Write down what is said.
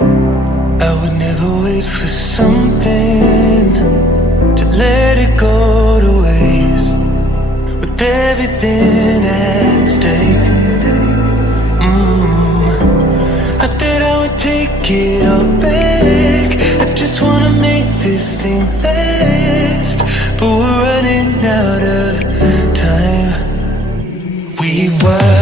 I would never wait for something to let it go to waste, with everything at stake. Not that I would take it all back, I just wanna make this thing last. But we're running out of time. We were